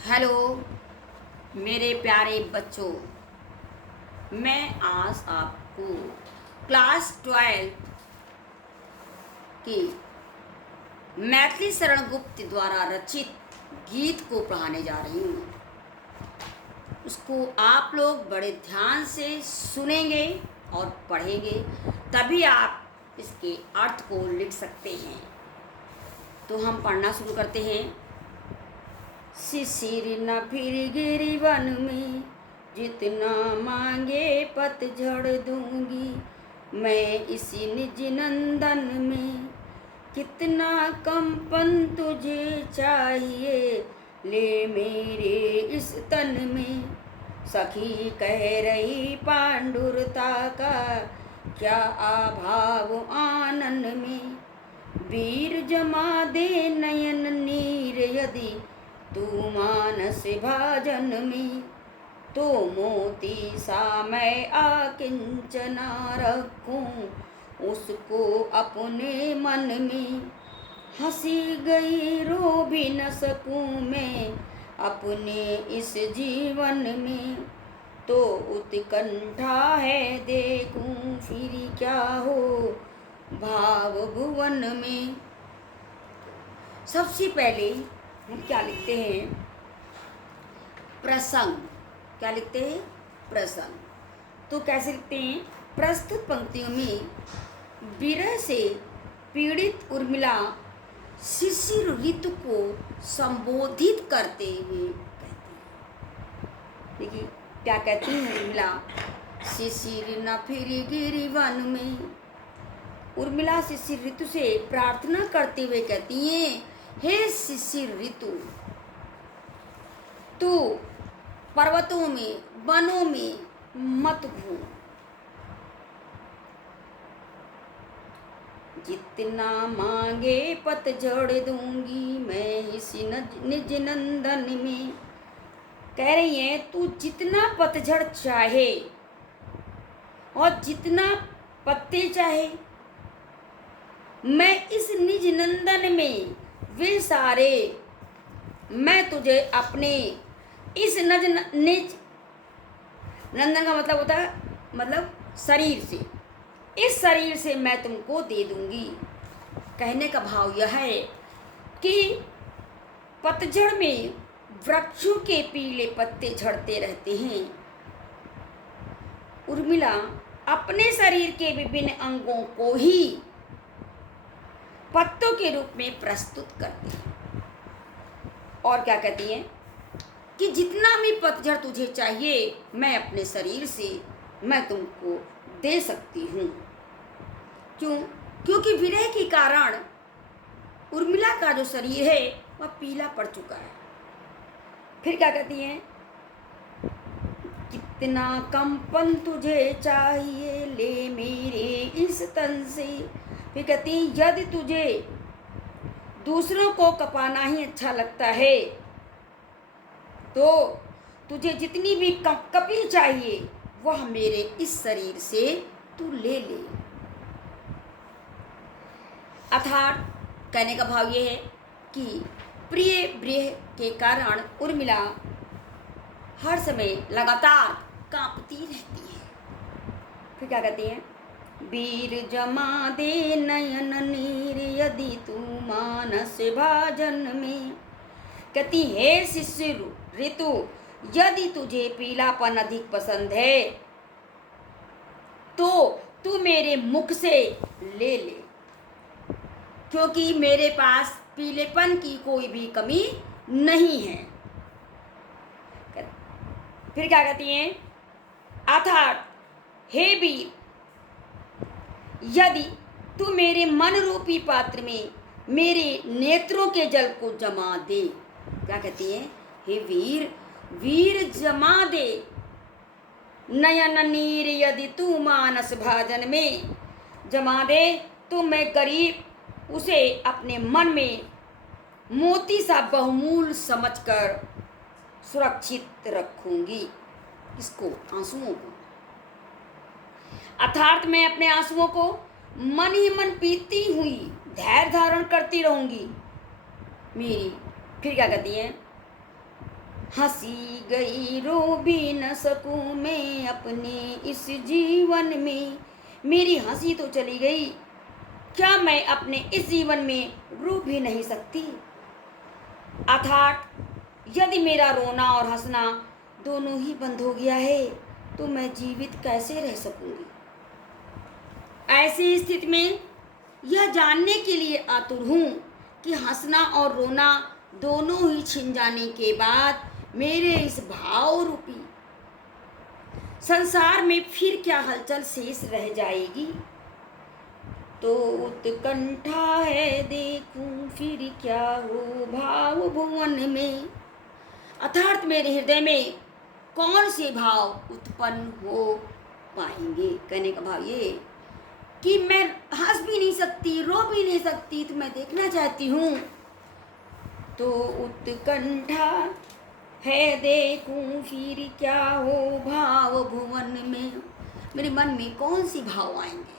Hello मेरे प्यारे बच्चों। मैं आज आपको क्लास 12 की मैथिली शरण गुप्त द्वारा रचित गीत को पढ़ाने जा रही हूँ। उसको आप लोग बड़े ध्यान से सुनेंगे और पढ़ेंगे, तभी आप इसके अर्थ को लिख सकते हैं। तो हम पढ़ना शुरू करते हैं। शिशिर न फिर गिरी वन में, जितना मांगे पतझड़ दूंगी मैं इसी निज नंदन में। कितना कंपन तुझे चाहिए, ले मेरे इस तन में। सखी कह रही पांडुरता का, क्या अभाव आनन में। वीर जमा दे नयन नीर यदि तू मानस भाजन में। तो मोती सा मैं आकिंचना रखूं उसको अपने मन में। हंसी गई रो भी न सकूं मैं अपने इस जीवन में। तो उत्कंठा है देखूं फिर क्या हो भाव भुवन में। सबसे पहले हम क्या लिखते हैं? प्रसंग। क्या लिखते हैं? प्रसंग। तो कैसे लिखते हैं? प्रस्तुत पंक्तियों में विरह से पीड़ित उर्मिला शिशिर ऋतु को संबोधित करते हुए कहती है। देखिए क्या कहती है उर्मिला? शिशिर न फिर गिरी वन में। उर्मिला शिशिर ऋतु से प्रार्थना करते हुए कहती है, हे शिशिर ऋतु, तू पर्वतों में वनों में मत घूम। जितना मांगे पतझड़ दूंगी मैं इसी निज नंदन में। कह रही है तू जितना पतझड़ चाहे और जितना पत्ते चाहे, मैं इस निज नंदन में वे सारे मैं तुझे अपने इस निज नंदन का मतलब होता है मतलब शरीर से, इस शरीर से मैं तुमको दे दूंगी। कहने का भाव यह है कि पतझड़ में वृक्षों के पीले पत्ते झड़ते रहते हैं। उर्मिला अपने शरीर के विभिन्न अंगों को ही पत्तों के रूप में प्रस्तुत करती है। और क्या कहती है कि जितना भी पतझड़ तुझे चाहिए मैं अपने शरीर से मैं तुमको दे सकती हूँ। क्यों? क्योंकि विरह के कारण उर्मिला का जो शरीर है वह पीला पड़ चुका है। फिर क्या कहती है? कितना कंपन तुझे चाहिए, ले मेरे इस तन से। फिर कहती है यदि तुझे दूसरों को कपाना ही अच्छा लगता है तो तुझे जितनी भी कपकपी चाहिए वह मेरे इस शरीर से तू ले ले। अर्थात कहने का भाव ये है कि प्रिय विरह के कारण उर्मिला हर समय लगातार कांपती रहती है। फिर क्या कहती है? वीर जमा दे नयन नीर यदि तू मानस भाजन में। कहती है शिशिर ऋतु, यदि तुझे पीलापन अधिक पसंद है तो तू मेरे मुख से ले ले, क्योंकि मेरे पास पीलेपन की कोई भी कमी नहीं है। फिर क्या कहती हैं? अर्थात हे वीर, यदि तू मेरे मन रूपी पात्र में मेरे नेत्रों के जल को जमा दे। क्या कहती है? हे वीर, वीर जमा दे नयन नीर यदि तू मानस भाजन में। जमा दे तो मैं गरीब उसे अपने मन में मोती सा बहुमूल्य समझकर सुरक्षित रखूंगी। इसको? आंसुओं को। अर्थात मैं अपने आंसुओं को मन ही मन पीती हुई धैर्य धारण करती रहूंगी मेरी। फिर क्या कहती है? हंसी गई रो भी न सकूं मैं अपने इस जीवन में। मेरी हंसी तो चली गई, क्या मैं अपने इस जीवन में रो भी नहीं सकती। अर्थात यदि मेरा रोना और हंसना दोनों ही बंद हो गया है तो मैं जीवित कैसे रह सकूंगी। ऐसी स्थिति में यह जानने के लिए आतुर हूँ कि हंसना और रोना दोनों ही छिन जाने के बाद मेरे इस भाव रूपी संसार में फिर क्या हलचल शेष रह जाएगी। तो उत्कंठा है देखूं फिर क्या हो भाव भुवन में। अर्थात मेरे हृदय में कौन से भाव उत्पन्न हो पाएंगे। कहने का भाव ये कि मैं हंस भी नहीं सकती, रो भी नहीं सकती, तो मैं देखना चाहती हूँ। तो उत्कंठा है देखूं फिर क्या हो भाव भुवन में। मेरे मन में कौन सी भाव आएंगे।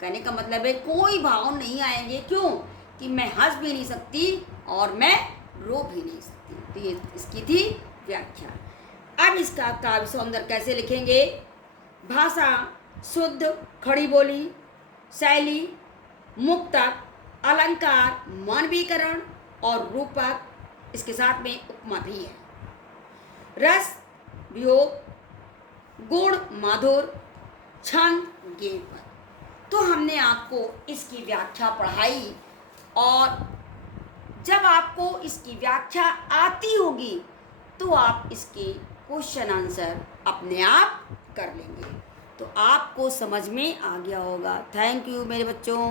कहने का मतलब है कोई भाव नहीं आएंगे। क्यों कि मैं हंस भी नहीं सकती और मैं रो भी नहीं सकती। तो ये इसकी थी व्याख्या। अब इसका काव्य सौंदर्य कैसे लिखेंगे। भाषा शुद्ध, खड़ी बोली, शैली, मुक्तक, अलंकार, मानवीकरण और रूपक, इसके साथ में उपमा भी है। रस वियोग, गुण माधुर, छंद गेयपद। तो हमने आपको इसकी व्याख्या पढ़ाई और जब आपको इसकी व्याख्या आती होगी तो आप इसके क्वेश्चन आंसर अपने आप कर लेंगे। तो आपको समझ में आ गया होगा। थैंक यू मेरे बच्चों।